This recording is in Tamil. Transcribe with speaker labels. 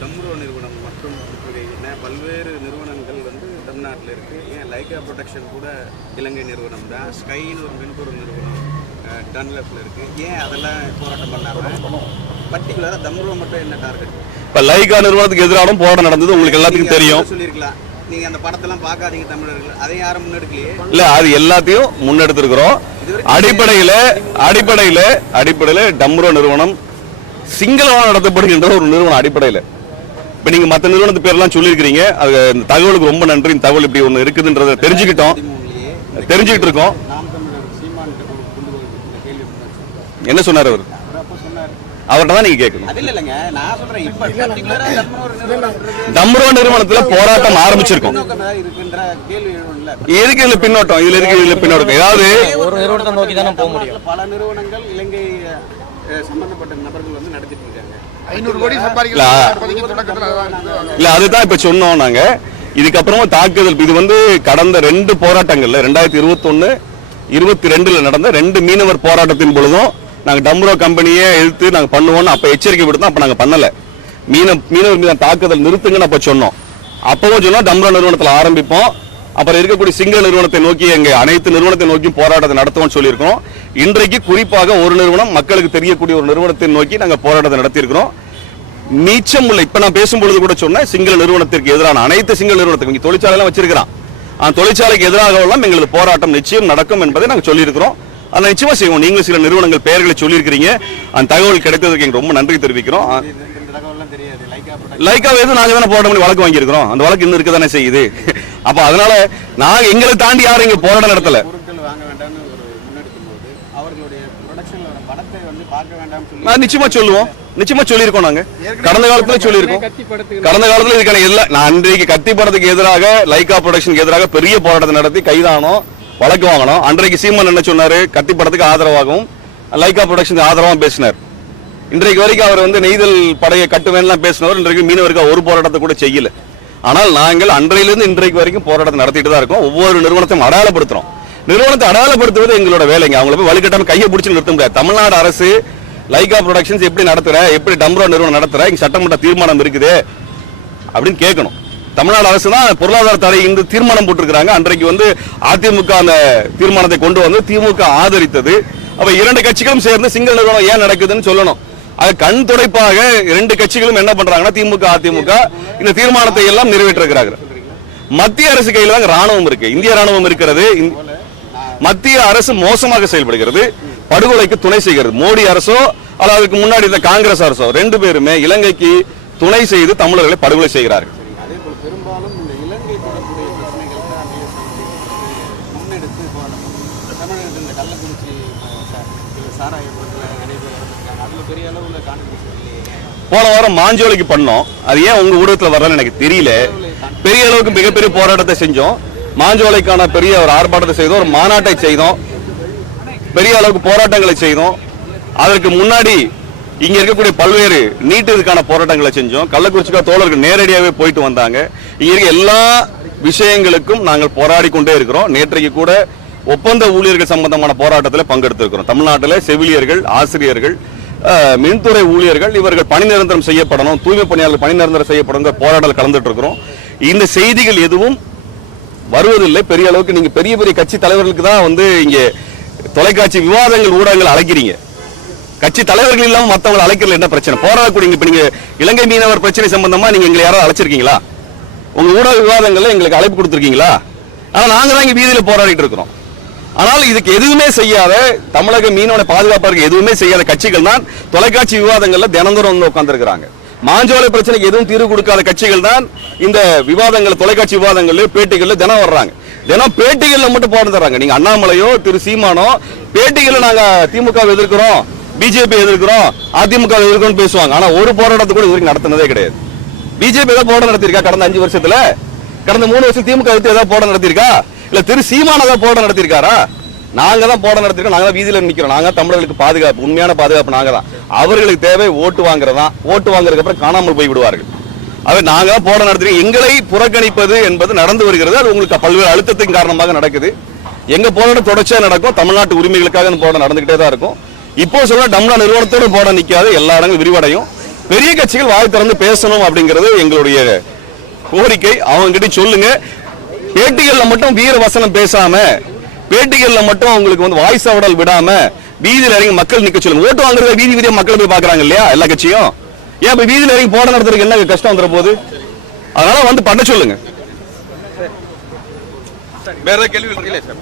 Speaker 1: தம்ரோ நிறுவனம் மற்றும் இப்படி என பல்வேறு நிறுவனங்கள் வந்து தமிழ்நாட்டில் இருக்கு. ஏன் லைகா ப்ரொடக்ஷன் கூட இலங்கை நிறுவனம் தான். ஸ்கைன்னு ஒரு மென்பொருள் நிறுவனம் டன்லப்ல இருக்கு. ஏன் அதெல்லாம் போராட்டம் பண்ணாம? பர்டிகுலராக தம்ரோ மட்டும் என்ன டார்கெட்
Speaker 2: இப்ப லைகா நிறுவனத்துக்கு எதிரான போராட்டம் நடந்தது உங்களுக்கு எல்லாத்துக்கும் தெரியும்.
Speaker 1: சொல்லியிருக்கலாம். நீங்க அந்த படத்தெல்லாம் பார்க்காதீங்க தமிழர்கள். அதை யாரும் முன்னெடுக்கலையே?
Speaker 2: இல்ல அது எல்லாத்தையும் முன்னெடுத்திருக்கிறோம். அடிப்படையில அடிப்படையில அடிப்படையில டம்ரோ நிறுவனம் சிங்களமாக நடத்தப்படுகின்ற ஒரு நிறுவனம் அடிப்படையில. இப்ப நீங்க மத்த நிறுவனத்து பேர்லாம் சொல்லியிருக்கிறீங்க. அது இந்த தகவலுக்கு ரொம்ப நன்றி. இந்த தகவல் இப்படி ஒண்ணு இருக்குதுன்றதை தெரிஞ்சுக்கிட்டோம். தெரிஞ்சுக்கிட்டு இருக்கோம். என்ன சொன்னார் அவர்?
Speaker 1: அவர் அப்போ சொன்னார்
Speaker 2: அவர்கிட்ட தான் நீங்க கேட்கணும். டம்ரோ நிறுவனத்துல போராட்டம் ஆரம்பிச்சிருக்கோம். எதுக்கு இதுல பின்னோட்டம்? இதுல இருக்கு இதுல பின்னோட்டம்? ஏதாவது
Speaker 3: ஒரு நிறுவனத்தை நோக்கி தானே போக முடியும்.
Speaker 1: பல நிறுவனங்கள் இலங்கை சம்பந்தப்பட்ட நபர்கள் வந்து நடத்திட்டு இருக்காங்க.
Speaker 2: இல்ல. அதுதான் இப்ப சொன்னோம் நாங்க. இதுக்கப்புறமா தாக்குதல் இது வந்து கடந்த ரெண்டு போராட்டங்கள்ல ரெண்டாயிரத்தி இருபத்தொன்னு இருபத்தி ரெண்டுல நடந்த ரெண்டு மீனவர் போராட்டத்தின் பொழுதும் நாங்க டம்ரோ கம்பெனியே எதிர்த்து நாங்க பண்ணுவோம்னு அப்ப எச்சரிக்கை விடுத்தோம் அப்ப நாங்க பண்ணல. மீன மீனவர் மீது தாக்குதல் நிறுத்துங்கன்னு அப்ப சொன்னோம். அப்பவும் சொன்னோம் டம்ரோ நிறுவனத்துல ஆரம்பிப்போம். அப்புறம் இருக்கக்கூடிய சிங்கள நிறுவனத்தை நோக்கி எங்க அனைத்து நிறுவனத்தை நோக்கி போராட்டத்தை நடத்துவோம்னு சொல்லியிருக்கோம் இன்றைக்கு குறிப்பாக ஒரு நிறுவனம் மக்களுக்கு தெரியக்கூடிய ஒரு நிறுவனத்தை நோக்கி நாங்கள் போராட்டத்தை நடத்தியிருக்கிறோம். நீச்சம் உள்ள இப்போ நான் பேசும்பொழுது கூட சொன்னேன் சிங்கள நிறுவனத்திற்கு எதிரான அனைத்து சிங்கள நிறுவனத்துக்கு இங்கே தொழிற்சாலையெல்லாம் வச்சிருக்கிறான். அந்த தொழிற்சாலைக்கு எதிராக எல்லாம் எங்களது போராட்டம் நிச்சயம் நடக்கும் என்பதை நாங்கள் சொல்லியிருக்கிறோம். அதை நிச்சயமா செய்வோம். நீங்களும் சில நிறுவனங்கள் பெயர்களை சொல்லியிருக்கிறீங்க. அந்த தகவல் கிடைத்ததுக்கு எங்களுக்கு ரொம்ப நன்றி தெரிவிக்கிறோம்.
Speaker 1: லைக்கா
Speaker 2: எதுவும் நாங்க தானே போராட்டம் பண்ணி வழக்கு வாங்கியிருக்கிறோம். அந்த வழக்கு இன்னும் இருக்க தானே செய்யுது. அப்ப அதனால நாங்கள் எங்களை தாண்டி யாரும் இங்க போராட்டம் நடத்தல
Speaker 1: பொருட்கள் வாங்க வேண்டாம்னு ஒரு முன்னெடுக்கும் போது அவர்களுடைய ப்ரொடக்ஷன்ல வர படத்தை வந்து பார்க்க வேண்டாம்னு சொல்லி
Speaker 2: நான் நிச்சயமா சொல்லுவோம். நிச்சயமா சொல்லியிருக்கோம் நாங்க. கடந்த காலத்துல சொல்லியிருக்கோம். கடந்த காலத்துல இதுக்கான எல்லா நான் அன்றைக்கு கத்தி படத்துக்கு எதிராக லைகா ப்ரொடக்ஷனுக்கு எதிராக பெரிய போராட்டத்தை நடத்தி கைதானோம் வழக்கு வாங்கணும் அன்றைக்கு சீமன் என்ன சொன்னாரு? கத்தி படத்துக்கு ஆதரவாகவும் லைகா ப்ரொடக்ஷனுக்கு ஆதரவாகவும் பேசினார். இன்றைக்கு வரைக்கும் அவர் வந்து நெய்தல் படையை கட்டுவேன்லாம் பேசினவர். இன்றைக்கு மீனவருக்கு ஒரு போராட்டத்தை கூட செய்யல. ஆனால் நாங்கள் அன்றையிலிருந்து இன்றைக்கு வரைக்கும் போராட்டத்தை நடத்திட்டு தான் இருக்கோம். ஒவ்வொரு நிறுவனத்தையும் அடையாளப்படுத்துறோம். நிறுவனத்தை அடையாளப்படுத்துவது எங்களோட வேலைங்க. அவங்கள போய் வலுக்கட்டாம கையை பிடிச்சி நிறுத்த முடியாது தமிழ்நாடு அரசு லைகா ப்ரொடக்ஷன்ஸ் எப்படி நடத்துற எப்படி டம்ரோ நிறுவனம் நடத்துற இங்க சட்டமன்ற தீர்மானம் இருக்குது அப்படின்னு கேட்கணும். தமிழ்நாடு அரசு தான் பொருளாதார தடை இந்த தீர்மானம் போட்டிருக்கிறாங்க. அன்றைக்கு வந்து அதிமுக அந்த தீர்மானத்தை கொண்டு வந்து திமுக ஆதரித்தது. அப்ப இரண்டு கட்சிகளும் சேர்ந்து சிங்கள நிறுவனம் ஏன் நடக்குதுன்னு சொல்லணும். அது கண் துடைப்பாக இரண்டு கட்சிகளும் என்ன பண்றாங்கன்னா திமுக அதிமுக இந்த தீர்மானத்தை எல்லாம் நிறைவேற்றிருக்கிறாங்க மத்திய அரசு கையில் தான் ராணுவம் இருக்கு. இந்திய ராணுவம் இருக்கிறது. மத்திய அரசு மோசமாக செயல்படுகிறது படுகொலைக்கு துணை செய்கிறது. மோடி அரசோ அல்லது அதுக்கு முன்னாடி இந்த காங்கிரஸ் அரசோ ரெண்டு பேருமே இலங்கைக்கு துணை செய்து தமிழர்களை படுகொலை செய்கிறார்கள். போன வாரம் மாஞ்சோலைக்கு பண்ணோம். அது ஏன் உங்க ஊடகத்துல வரலன்னு எனக்கு தெரியல. பெரிய அளவுக்கு மிகப்பெரிய போராட்டத்தை செஞ்சோம். மாஞ்சோலைக்கான பெரிய ஒரு ஆர்ப்பாட்டத்தை செய்தோம் ஒரு மாநாட்டை செய்தோம். பெரிய அளவுக்கு போராட்டங்களை செய்தோம். அதற்கு முன்னாடி இங்க இருக்கக்கூடிய பல்வேறு நீட்டு இதுக்கான போராட்டங்களை செஞ்சோம். கள்ளக்குறிச்சிக்கா தோழர்கள் நேரடியாகவே போயிட்டு வந்தாங்க. இங்க இருக்க எல்லா விஷயங்களுக்கும் நாங்கள் போராடி கொண்டே இருக்கிறோம். நேற்றைக்கு கூட ஒப்பந்த ஊழியர்கள் சம்பந்தமான போராட்டத்தில் பங்கெடுத்திருக்கிறோம். தமிழ்நாட்டில் செவிலியர்கள் ஆசிரியர்கள் மின்துறை ஊழியர்கள் இவர்கள் பணி நிரந்தரம் செய்யப்படணும் தூய்மை பணியாளர்கள் பணி நிரந்தரம் செய்யப்படும் போராட்டத்தில் கலந்துட்டு இருக்கிறோம். இந்த செய்திகள் எதுவும் வருவதில்லை. பெரிய அளவுக்கு நீங்க பெரிய பெரிய கட்சி தலைவர்களுக்கு தான் வந்து இங்க தொலைக்காட்சி விவாதங்கள் ஊடகங்கள் அழைக்கிறீங்க. கட்சி தலைவர்கள் இல்லாம மத்தவங்களை அழைக்கிறது என்ன பிரச்சனை? போராடக்கூடிய இப்ப நீங்க இலங்கை மீனவர் பிரச்சனை சம்பந்தமா நீங்க எங்களை யாராவது அழைச்சிருக்கீங்களா? உங்க ஊடக விவாதங்கள்ல எங்களுக்கு அழைப்பு கொடுத்துருக்கீங்களா? ஆனா நாங்க தான் இங்க வீதியில போராடிட்டு இருக்கிறோம். ஆனால் இதுக்கு எதுவுமே செய்யாத தமிழக மீனோட பாதுகாப்பதற்கு எதுவுமே செய்யாத கட்சிகள் தான் தொலைக்காட்சி விவாதங்கள்ல தினந்தோறும் வந்து உட்கார்ந்திருக்கிறாங்க. மாஞ்சோலை பிரச்சனைக்கு எதுவும் தீர்வு கொடுக்காத கட்சிகள் தான் இந்த விவாதங்கள் தொலைக்காட்சி விவாதங்கள்ல பேட்டிகள்ல தினம் வர்றாங்க. தினம் பேட்டிகள்ல மட்டும் போட்டு தர்றாங்க. நீங்க அண்ணாமலையோ திரு சீமானோ பேட்டிகள்ல நாங்க திமுக எதிர்க்கிறோம் பிஜேபி எதிர்க்கிறோம் அதிமுக எதிர்க்கிறோம் பேசுவாங்க. ஆனா ஒரு போராட்டத்தை கூட இதுவரைக்கும் நடத்தினதே கிடையாது. பிஜேபி ஏதாவது போராட்டம் நடத்திருக்கா கடந்த அஞ்சு வருஷத்துல? கடந்த மூணு வருஷம் திமுக எடுத்து ஏதாவது போராட்டம் நடத்திருக்கா இல்ல திரு சீமான ஏதாவது போராட்டம் நடத்திருக்காரா நாங்கள் தான் போட நடத்திருக்கோம் நாங்கள் தான் வீதியில் நிற்கிறோம் நாங்கள் தமிழர்களுக்கு பாதுகாப்பு உண்மையான பாதுகாப்பு நாங்கள் தான். அவர்களுக்கு தேவை ஓட்டு வாங்குறதா? ஓட்டு வாங்குறதுக்கு அப்புறம் காணாமல் போய் விடுவார்கள். அது நாங்கள் தான் போட நடத்திருக்கோம். எங்களை புறக்கணிப்பது என்பது நடந்து வருகிறது. அது உங்களுக்கு பல்வேறு அழுத்தத்தின் காரணமாக நடக்குது. எங்க போராட்டம் தொடர்ச்சியாக நடக்கும். தமிழ்நாட்டு உரிமைகளுக்காக அந்த போராட்டம் நடந்துகிட்டே தான் இருக்கும். இப்போ சொல்ல டம்ளா நிறுவனத்தோட போராட்டம் நிற்காது எல்லா இடங்களும் விரிவடையும். பெரிய கட்சிகள் வாய் திறந்து பேசணும் அப்படிங்கிறது எங்களுடைய கோரிக்கை. அவங்க கிட்ட சொல்லுங்க. பேட்டிகளில் மட்டும் வீர வசனம் பேசாம பேட்டிகள்ல மட்டும் அவங்களுக்கு வந்து வாய்ஸ் அவடல் விடாம வீதியில இறங்கி மக்கள் நிக்க சொல்லுங்க. ஓட்டு வாங்குறத வீதி வீதியா மக்கள் போய் பாக்குறாங்க இல்லையா எல்லா கட்சியும்? ஏன் இப்ப வீதியில இறங்கி போட நடத்துறதுக்கு என்ன கஷ்டம் வந்துற போது? அதனால வந்து பண்ண சொல்லுங்க. வேற கேள்வி இல்லை சார்